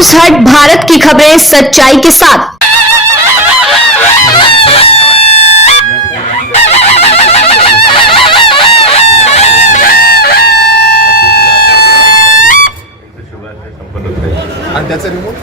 News हट, भारत की खबरें सच्चाई के साथ। आणि त्याचा रिमोट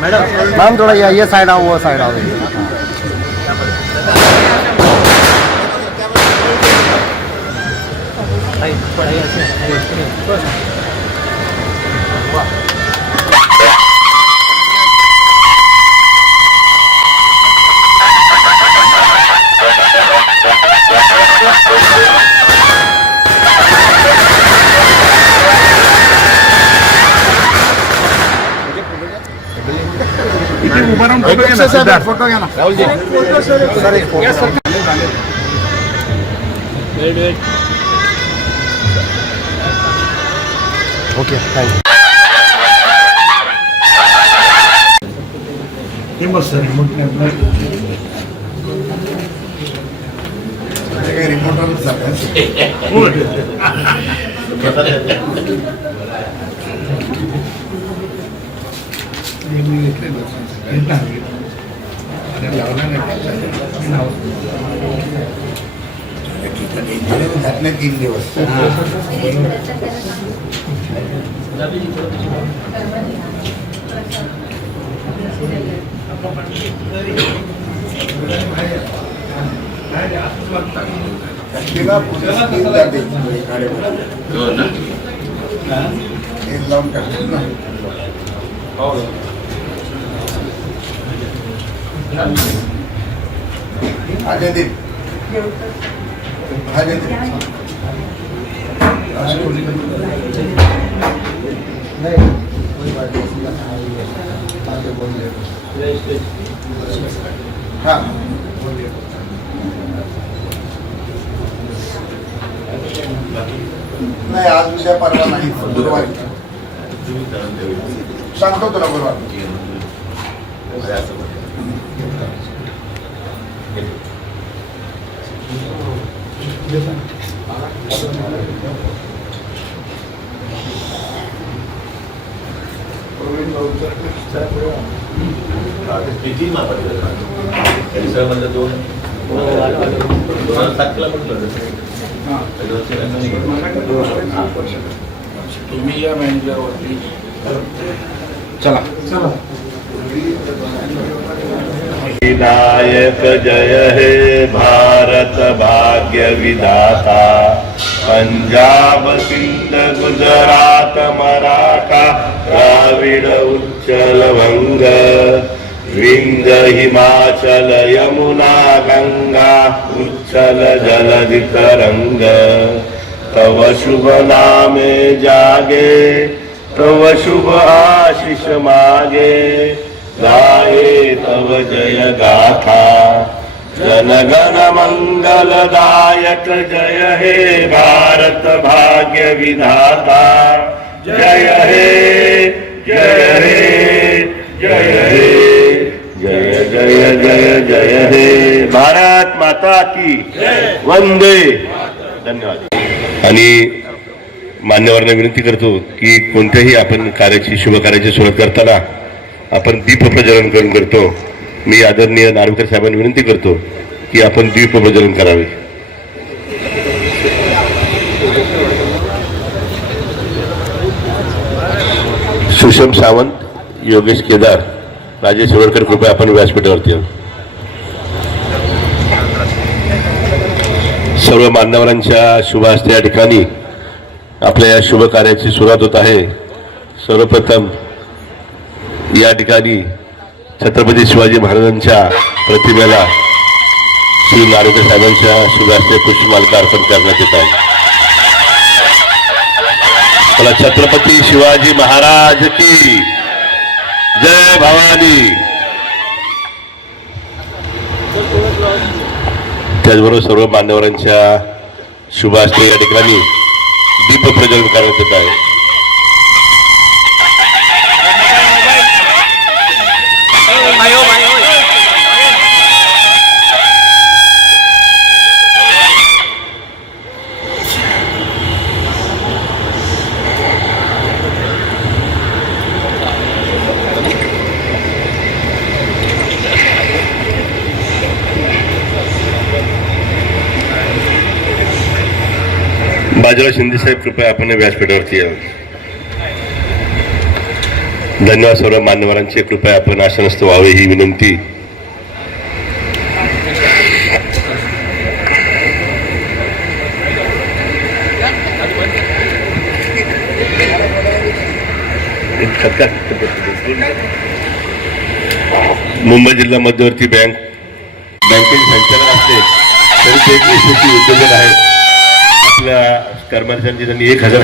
मैडम थोड़ा ये साइड आओ, वो साइड आओ। फोटो घ्या ना राहुल जी। Okay thank you. घातले 3 दिवस लावून टाकतो ना। आगे दे आगे दे हाँ नाही आज उद्या परवा नाही गुरुवारी सांगतो तुला गुरुवारी। तुम्ही या मॅनेजरवरती चला चला। विनायक जय हे भारत भाग्य विधाता, पंजाब सिंध गुजरात मराठा द्राविड उच्चल वंग, विंध्य हिमाचल यमुना गंगा उच्चल जलधि तरंग, तव शुभ नामे जागे तव शुभ आशीष मागे, गाये तव जय गाथा जनगण मंगलदायक, जय हे भारत भाग्य विधाता, जय हे जय हे जय हे जय जय जय जय हे भारत माता की वंदे। धन्यवाद। आणि मान्यवरांना विनंती करतो की कोणत्याही आपण कार्याची शुभ कार्याची सुरुवात करताना आपण दीप प्रज्वलन करून करतो। मी आदरणीय नार्वेकर साहेबांना विनंती करतो की आपण दीप प्रज्वलन करावे। सुषम सावंत, योगेश केदार, राजेश वडकर कृपया आपण व्यासपीठावरती या। सर्व मान्यवरांच्या शुभ हस्ते या ठिकाणी आपल्या या शुभ कार्याची सुरुवात होत आहे। सर्वप्रथम या ठिकाणी छत्रपती शिवाजी महाराजांच्या प्रतिमेला श्री नार्वेकर साहेबांच्या शुभ हस्ते पुष्पमालिका अर्पण करण्यात येत आहे। मला छत्रपती शिवाजी महाराज की जय भवानी. त्याचबरोबर सर्व मान्यवरांच्या शुभ हस्ते या ठिकाणी दीप प्रज्वलन करण्यात येत आहे. बाजीराव शिंदे साहेब कृपया आपण व्यासपीठावरती या. धन्यवाद. सर्व मान्यवरांचे कृपया आपण आसनस्थ व्हावे ही विनंती. मुंबई जिल्हा मध्यवर्ती बँकेचे संचालक असले तरी ते एक यशस्वी उद्योजक आहेत. आपल्या कर्मचाऱ्यांची त्यांनी 1000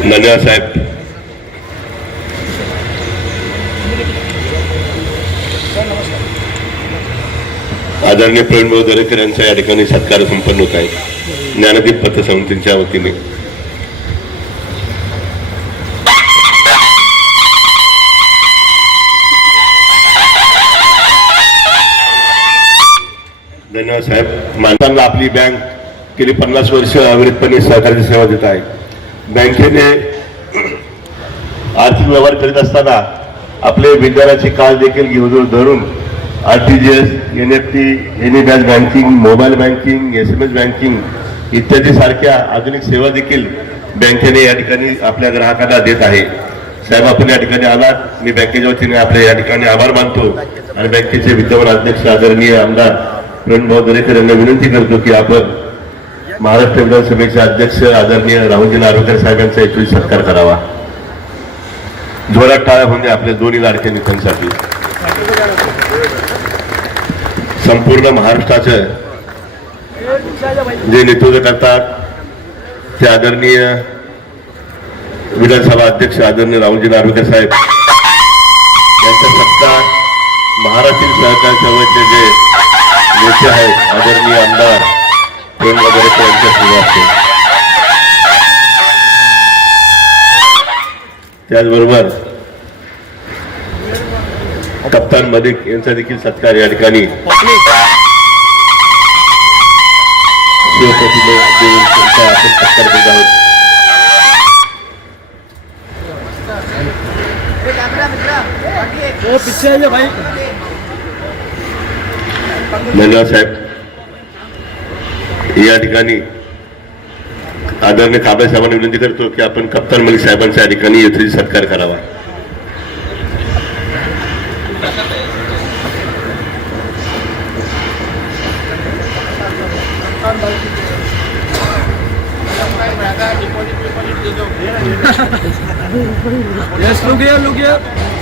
धन्यवाद साहेब. आदरणीय प्रवीण भाऊ दरेकर यांचा या ठिकाणी सत्कार संपन्न होत आहे ज्ञानदीप पतसंस्थेच्या वतीने. धन्यवाद साहेब. मानताना आपली बँक गेली 50 वर्ष अविरतपणे सहकारी सेवा देत आहे. बँकेने आर्थिक व्यवहार करीत असताना आपले विद्यार्थी काळ देखील घेऊन धरून RTGS, NFT, any batch banking, mobile banking, SMS banking इत्यादी सारख्या आधुनिक सेवा देखील बँकेने या ठिकाणी आपल्या ग्राहकांना देत आहे. साहेब आपण या ठिकाणी आलात. मी बँकेच्या वतीने आपल्या या ठिकाणी आभार मानतो आणि बँकेचे विद्यमान अध्यक्ष आदरणीय आमदार प्रवीण भाऊ दरेकर यांना विनंती करतो की आपण महाराष्ट्र विधानसभेचे अध्यक्ष आदरणीय राहुलजी नार्वेकर साहेब यांचा इथून सत्कार करावा. जोरात टाळ्या होऊन आपल्या दोन्ही लाडक्या नेत्यांसाठी. संपूर्ण महाराष्ट्राचं जे नेतृत्व करतात ते आदरणीय विधानसभा अध्यक्ष आदरणीय राहुलजी नार्वेकर साहेब यांचा सत्कार महाराष्ट्रीय सहकार चळवळीचे जे नेते आहेत आदरणीय आमदार प्रवीण दरेकर यांच्या सुरू असते. त्याचबरोबर कप्तान मलिक यांचा देखील सत्कार या ठिकाणी शिवप्रतिमे देऊन त्यांचा आपण सत्कार करत आहोत. धन्यवाद साहेब. या ठिकाणी आदरणीय काबळे साहेबांना विनंती करतो की आपण कप्तान मलिक साहेबांच्या या ठिकाणी येथे सत्कार करावा.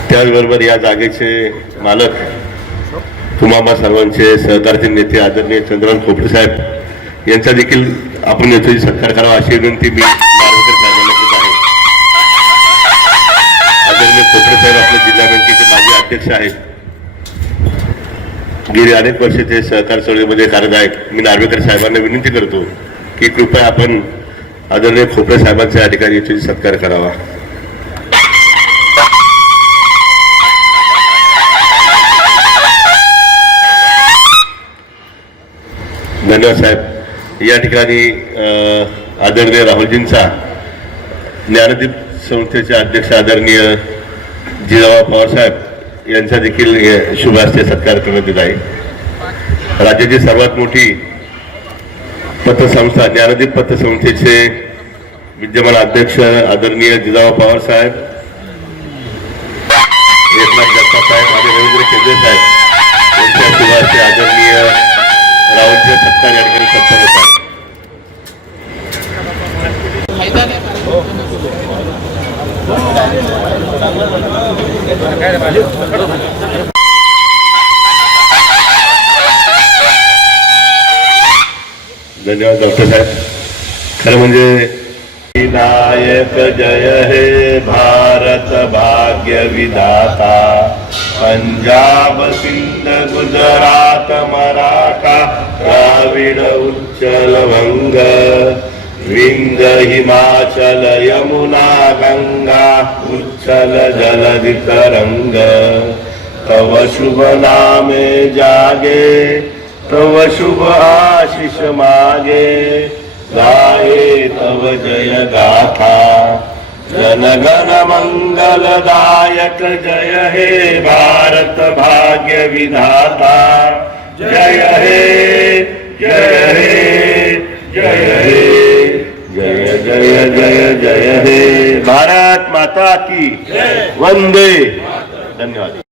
त्याचबरोबर या जागेचे मालक तुम्हा सर्वांचे सहकारचे नेते आदरणीय चंद्रकांत खोपडे साहेब यांचा देखील आपण येथे सत्कार करावा अशी विनंती मी नार्वेकर साहेबांना केली आहे. आदरणीय खोपडे साहेब आपल्या जिल्हा बँकेचे माजी अध्यक्ष आहेत. गेली अनेक वर्षे ते सहकार चळवळीमध्ये कार्यरत आहेत. मी नार्वेकर साहेबांना विनंती करतो की कृपया आपण आदरणीय खोपडे साहेबांचा या ठिकाणी येथे सत्कार करावा. धन्यवाद साहेब. या ठिकाणी आदरणीय राहुलजींचा ज्ञानदीप संस्थेचे अध्यक्ष आदरणीय जिजाबा पवार साहेब यांचा देखील शुभ हस्ते सत्कार करण्यात येत आहे. राज्याची सर्वात मोठी पतसंस्था ज्ञानदीप पतसंस्थेचे विद्यमान अध्यक्ष आदरणीय जिजाबा पवार साहेब, एकनाथ जगताप साहेब आणि रवींद्र केंद्रे साहेब यांच्या शुभ हस्ते आदरणीय राहुलचे सत्कार या ठिकाणी संपन्न होतात. धन्यवाद डॉक्टर साहेब. खरं म्हणजे विनायक जय हे भारत भाग्य विधाता, पंजाब सिंध गुजरात मराठा द्राविड उच्चल वंग, विंध हिमाचल यमुना गंगा उच्चल जलधि तरंग, तव शुभ नामे जागे तव शुभ आशीष मागे, गाये तव जय गाथा, जनगण मंगलदायक जय हे भारत भाग्य विधाता, जय हे जय हे जय हे जय जय जय जय हे. भारत माता की वंदे. धन्यवाद.